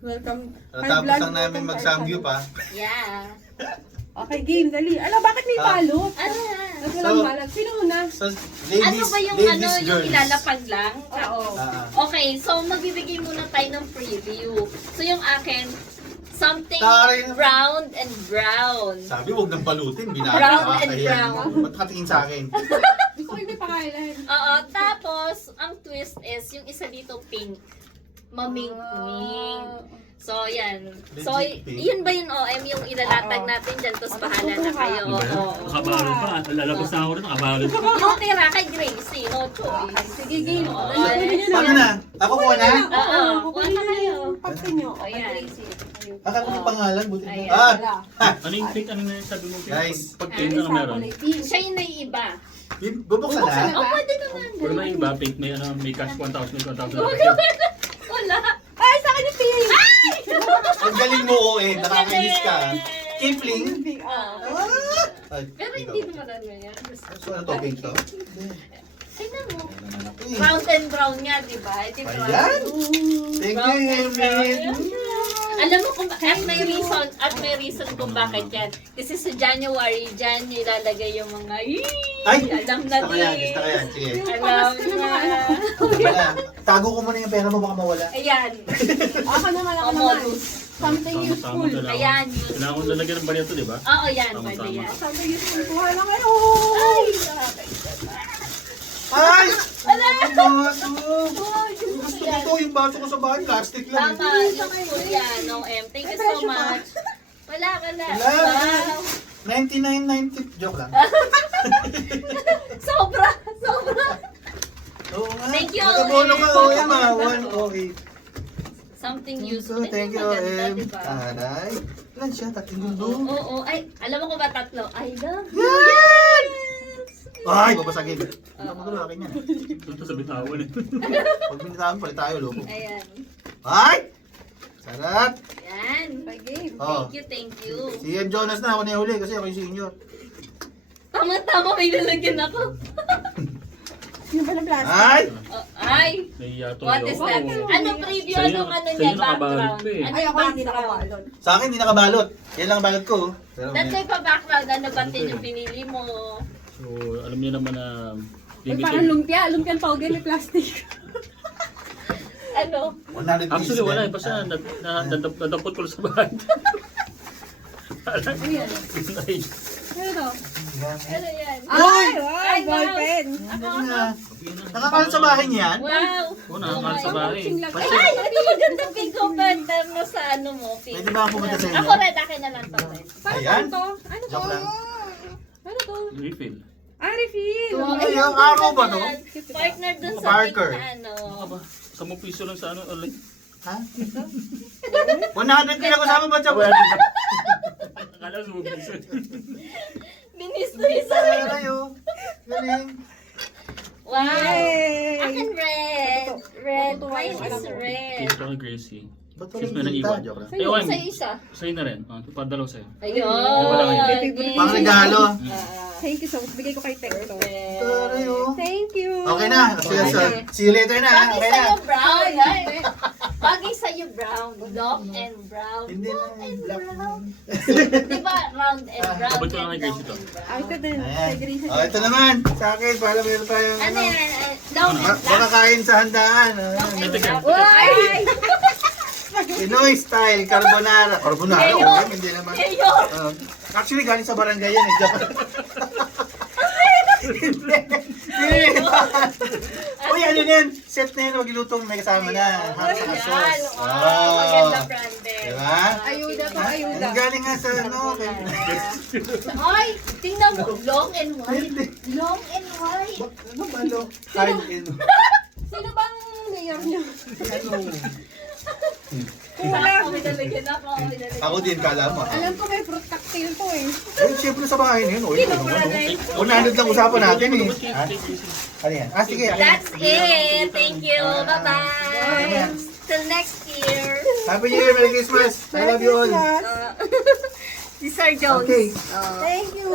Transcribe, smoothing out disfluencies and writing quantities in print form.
Welcome. Tapos lang namin mag-samgyup pa. Yeah. Okay, game, dali. Ano, bakit may balot? Ano na? Ba't walang balot? Sino una? So, Ano ba yung yung ilalapag lang? Oo. Okay, so magbibigay muna tayo ng preview. So yung akin, something Taray. round and brown. Sabi, huwag nang balutin. Brown and brown. Ba't katingin sa akin? Gusto ko yung may pangalan. Oo, tapos ang twist is yung isa dito pink. Maming-ming. So, yan. So, Legit pink. yun ba yung OM yung ilalatag natin dyan? Tapos bahala na kayo. Ano ba yan? Oo. Nakabalot pa. Lalabas na ako rin, nakabalot pa. Yung tira kay Gracie, no Okay, choice. sige, game. Oo. Kukunin nyo Paano na? Ako kuha na? Oo, Kukunin kuha na nyo kayo. yung pakta nyo. Ayan. Akala ko yung pangalan. Buti Ayan. Wala. Ano yung pink? Ano na yung sabi mo? Pink? Guys. Pag pink na meron. Siya yung naiiba. Bubuksan na. Oh, pwede naman. Pwede ba yung iba? Pink may ano, may cash 1,000, may 1,000. Wala. Ay, sa akin yung pink! Ang galing mo, eh. Nakakainis ka. Kipling. Pink, Ay, Pero ikaw. hindi naman ano yan. So, ano to? Pink to? Tingnan mo. Ano naman ako eh. Round and brown nga, di ba? Ito yung brown. Ayan. Thank you, Round and brown. Emin. Alam mo kung at may reason kung bakit yan. Kasi sa January, dyan nilalagay yung mga Ay! alam na Gusto ko yan, gusto ko yan. Sige. Alam na. Wala. Tago ko muna yung pera mo, baka mawala. Ayan. Ako naman, ako naman. Omolus. Something useful. Ayan. Kailangan ko lalagyan ng balito, di ba? Oo, yan. Tama, Pwede tama. yan. Something useful. Kuha lang kayo. Ay! Nakakaisa na. Ay! Wala! Baso! Uy, Gusto ko to, yung baso ko sa bahay, plastic lang. Tama, useful yan. No, M. Thank you so much. Wala. Wala. Wow. 99.90. Joke lang. Sobra. Oo nga. Thank you, Nakabono ka, Em. oo ma. 108. Something So, useful. thank you, Maganda, Em. diba? Aray. Ilan siya? Tatlong Oo, mundo. oo. Ay, alam mo kung ba tatlo? I love you. Yan! Yes! Ay, babasagin. Ano mo tuloy akin yan. Ito sa bitawan eh. Pag binitawan, palit tayo, loko. Ayan. Ay! Sarap! Yan. Game. Oh. Thank you. Si M. Jonas na ako na huli kasi ako yung senior. Tama, may lalagyan ako. Sino ba ng plastic? Ay! Oh, ay! Nahiya to What is that? Anong preview? Anong ano niya? nakabalot Background? pa eh. Ano Ay, yung ako hindi background? nakabalot. Sa akin, hindi nakabalot. Yan lang ang balot ko. Pero That's why pa background. Ano ba din yung pinili mo? So, alam niyo naman na Ay, parang limited. lumpia. Lumpiang powder may plastic. Ano? 100 pieces. Actually, wala eh. yan. Basta nadapot ko lang sa bahay. Ayan. Ay, Ano to? Ano yan? Ay, Ay, wow, ballpen. Ano na? Nakakalat sa bahay niyan? Wow! Oo, nakakalat sa bahay. Ay, ito magandang pink better na sa ano mo. Pink. Pwede ba ako pumunta sa inyo? Ako red, akin na lang to. Red. Paano Ayan. to? Ano to? Joke lang. Ano to? refill. Ah, refill. Oh, Ay, ayun, yung araw ba to? yan. Partner dun sa Parker. pink na ano. Ano ba? 10 piso lang sa ano, online. Ha? 100 pinag-usama ba siya? Akala sa 10 piso. Binis-binis. Ayo. Galing. Wow! Yay! Akin red. Red. Matutuwa Mine yung is alam ko. red. Thank you, Gracie. Ba't Yes, walang may kita? naiwan. Joke lang. Sa'yo. Ewan, Sa isa. sa'yo na rin. Padalaw sa'yo. Ayun. Ayun. Pang regalo. Thank you so much. Bigay ko kay Tecto. Taray, oh. Thank you. Okay na. Sige, so, see you later na. Bagay Okay na. sa'yo brown. Ay. Bagay sa'yo brown. Long and brown. Hindi na. Long and Black brown. Di ba round and brown? Abot ko lang kay and Gracie long to. and brown? Ah, ito din. Ayan. Kay Grace. Oh, ito naman. Sa akin, para meron tayong Ano yan? Long and Baka black. kain sa handaan. Long and Ito ka. black. Ay! Pinoy style, carbonara. Carbonara, Yayo. okay, hindi naman. Yayo. Actually, galing sa barangay yan eh. Japan. Hindi. Uy, ano yan? Set na yan, maglulutong may kasama na. Hot sa Yan. sauce. Wow. Maganda branded. Diba? Ayuda to, Ha? ayuda. Ang galing nga sa ano. Ay, tingnan mo. Long and white. Long and white. Ano ba lo? Hard and... Sino bang mayor niyo? Ano? Wala. May nalagyan ako. May nalagyan Ako din, kala mo. Alam ko may fruit cocktail to eh. Eh, siyempre sa bahay na yun. Uy, ano naman. 100 lang usapan natin eh. Ha? Ano yan? Ah, sige. That's it. Thank you. Bye-bye. Till next year. Happy New Year, Merry Christmas. I love you all. Si Sir Jones. Okay. Thank you.